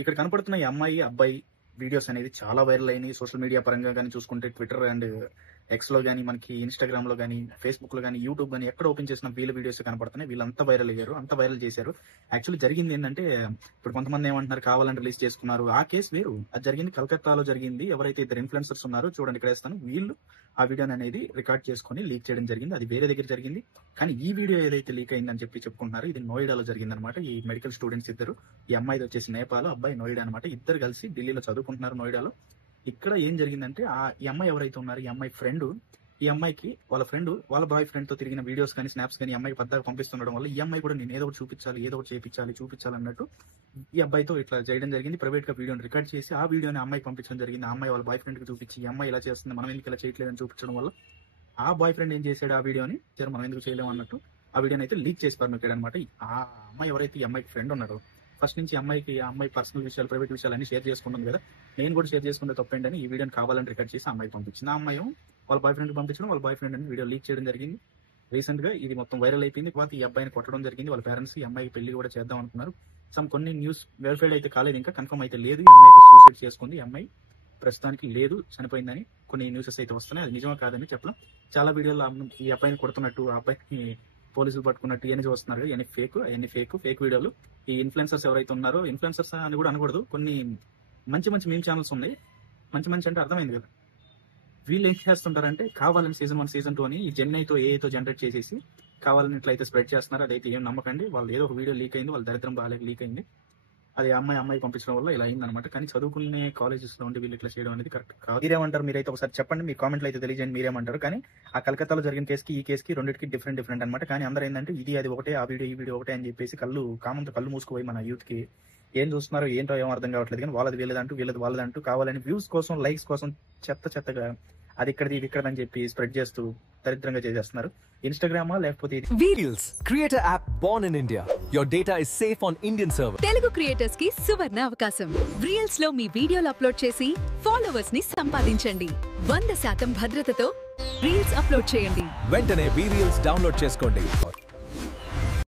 ఇక్కడ కనపడుతున్న ఈ అమ్మాయి అబ్బాయి వీడియోస్ అనేది చాలా వైరల్ అయినాయి. సోషల్ మీడియా పరంగా కానీ చూసుకుంటే ట్విట్టర్ అండ్ ఎక్స్ లో కానీ, మనకి ఇన్స్టాగ్రామ్ లో కానీ, ఫేస్బుక్ లో కానీ, యూట్యూబ్ కానీ ఎక్కడ ఓపెన్ చేసిన వీళ్ళ వీడియోస్ కనపడుతున్నాయి. వీళ్ళంతా వైరల్ అయ్యారు, అంత వైరల్ చేశారు. యాక్చువల్లీ జరిగింది ఏంటంటే, ఇప్పుడు కొంతమంది ఏమంటున్నారు కావాలని రిలీజ్ చేసుకున్నారు. ఆ కేసు వేరు. అది జరిగింది కలకత్తాలో జరిగింది. ఎవరైతే ఇద్దరు ఇన్ఫ్లుయెన్సర్స్ ఉన్నారో చూడండి ఇక్కడ వేస్తాను, వీళ్ళు ఆ వీడియోని అనేది రికార్డ్ చేసుకుని లీక్ చేయడం జరిగింది. అది వేరే దగ్గర జరిగింది. కానీ ఈ వీడియో ఏదైతే లీక్ అయిందని చెప్పుకుంటున్నారు, ఇది నోయిడాలో జరిగింది అనమాట. ఈ మెడికల్ స్టూడెంట్స్ ఇద్దరు, ఈ అమ్మాయిది వచ్చేసి నేపాల్, అబ్బాయి నోయిడా అనమాట. ఇద్దరు కలిసి ఢిల్లీలో చదువుకుంటున్నారు నోయిడాలో. ఇక్కడ ఏం జరిగిందంటే, ఈ అమ్మాయి ఎవరైతే ఉన్నారో, ఈ అమ్మాయి ఫ్రెండ్, ఈ అమ్మాయికి వాళ్ళ ఫ్రెండ్ వాళ్ళ బాయ్ ఫ్రెండ్ తో తిరిగిన వీడియోస్ కానీ, స్నాప్స్ కానీ ఈ అమ్మాయికి పెద్దగా పంపిస్తుండడం వల్ల ఈ అమ్మాయి కూడా నేను ఏదో ఒకటి చూపించాలి, ఏదో ఒకటి చూపించాలి అన్నట్టు ఈ అబ్బాయితో ఇట్లా చేయడం జరిగింది. ప్రైవేట్ గా వీడియోని రికార్డ్ చేసి ఆ వీడియోని అమ్మాయికి పంపించడం జరిగింది. ఆ అమ్మాయి వాళ్ళ బాయ్ ఫ్రెండ్ కి చూపించి, ఈ అమ్మాయి ఇలా చేస్తుంది, మనం ఎందుకు ఇలా చేయట్లేదని చూపించడం వల్ల ఆ బాయ్ ఫ్రెండ్ ఏం చేశాడు, ఆ వీడియోని మనం ఎందుకు చేయలేము అన్నట్టు ఆ వీడియోని అయితే లీక్ చేసి పర్మిటెడ్ అనమాట. ఆ అమ్మాయి ఎవరైతే ఈ అమ్మాయికి ఫ్రెండ్ ఉన్నారో, ఫస్ట్ నుంచి ఆ అమ్మాయి పర్సనల్ విషయాలు, ప్రైవేట్ విషయాలు అన్ని షేర్ చేసుకుంటుంది కదా, నేను కూడా షేర్ చేసుకుంటే తప్పేంటని ఈ వీడియోని కావాలని రికార్డ్ చేసి అమ్మాయికి పంపించింది. ఆ అమ్మాయి వాళ్ళ బాయ్ ఫ్రెండ్ పంపించడం, వాళ్ళ బాయ్ ఫ్రెండ్ అని వీడియో లీక్ చేయడం జరిగింది. రీసెంట్ గా ఇది మొత్తం వైరల్ అయిపోయింది. తర్వాత ఈ అబ్బాయిని కొట్టడం జరిగింది. వాళ్ళ పేరెంట్స్ ఈ అమ్మాయికి పెళ్లి కూడా చేద్దాం అనుకున్నారు. కొన్ని న్యూస్ వెరిఫైడ్ అయితే కాలేదు, ఇంకా కన్ఫర్మ్ అయితే లేదు. ఈ అమ్మాయి అయితే సూసైడ్ చేసుకుంది. ఈ అమ్మాయి ప్రస్తుతానికి లేదు, చనిపోయిందని కొన్ని న్యూసెస్ అయితే వస్తున్నాయి. అది నిజమా కాదని చెప్పడం. చాలా వీడియోలో ఈ అబ్బాయిని కొడుతున్నట్టు, ఆ అబ్బాయిని పోలీసులు పట్టుకున్నట్టు ఇవన్నీ చూస్తున్నారు. ఇవన్నీ ఫేక్ వీడియోలు. ఈ ఇన్ఫ్లుయెన్సర్స్ ఎవరైతే ఉన్నారో, ఇన్ఫ్లుయెన్సర్స్ అని కూడా అనకూడదు, కొన్ని మంచి మీమ్ ఛానల్స్ ఉన్నాయి. మంచి అంటే అర్థమైంది కదా. వీళ్ళు ఏం చేస్తుంటారంటే, కావాలని సీజన్ 1 సీజన్ 2 అని ఈ జెమినైతో ఏఐతో జనరేట్ చేసేసి కావాలని ఇట్లయితే స్ప్రెడ్ చేస్తున్నారు. అదైతే ఏం నమ్మకండి. వాళ్ళు ఏదో ఒక వీడియో లీక్ అయింది, వాళ్ళ దరిద్రం బాగా లీక్ అయింది. అది అమ్మాయి పంపించడం వల్ల ఇలా అయింది అనమాట. కానీ చదువుకునే కాలేజెస్ లో ఉండి వీళ్ళు ఇట్లా చేయడం అనేది కరెక్ట్ కాదు. మీరేమంటారు? మీరైతే ఒకసారి చెప్పండి, మీ కామెంట్లు అయితే తెలియజేయండి, మీరేమంటారు. కానీ ఆ కలకత్తాలో జరిగిన కేసుకి ఈ కేసుకి రెండింటికి డిఫరెంట్ అనమాట. కానీ అందరూ ఏంటంటే ఇది అది ఒకటే, ఆ వీడియో ఈ వీడియో ఒకటే అని చెప్పేసి కళ్ళు మూసుకుపోయి మన యూత్ కి ఏం చూస్తున్నారో ఏంటో ఏం అర్థం కావట్లేదు. కానీ వాళ్ళది వీళ్ళది వాళ్ళదంటూ కావాలని వ్యూస్ కోసం, లైక్స్ కోసం చెత్తగా అది ఇక్కడది ఇది ఇక్కడదని చెప్పి స్ప్రెడ్ చేస్తూ దరిద్రంగా చేసేస్తున్నారు. ఇన్స్టాగ్రామా లేకపోతే Reels, creator app born in India. Your data is safe on Indian server. Telugu creators కి సువర్ణ అవకాశం. రీల్స్ లో మీ వీడియోలు అప్లోడ్ చేసి ఫాలోవర్స్ ని సంపాదించండి. 100% భద్రతతో రీల్స్ అప్లోడ్ చేయండి. వెంటనే Reels డౌన్లోడ్ చేసుకోండి.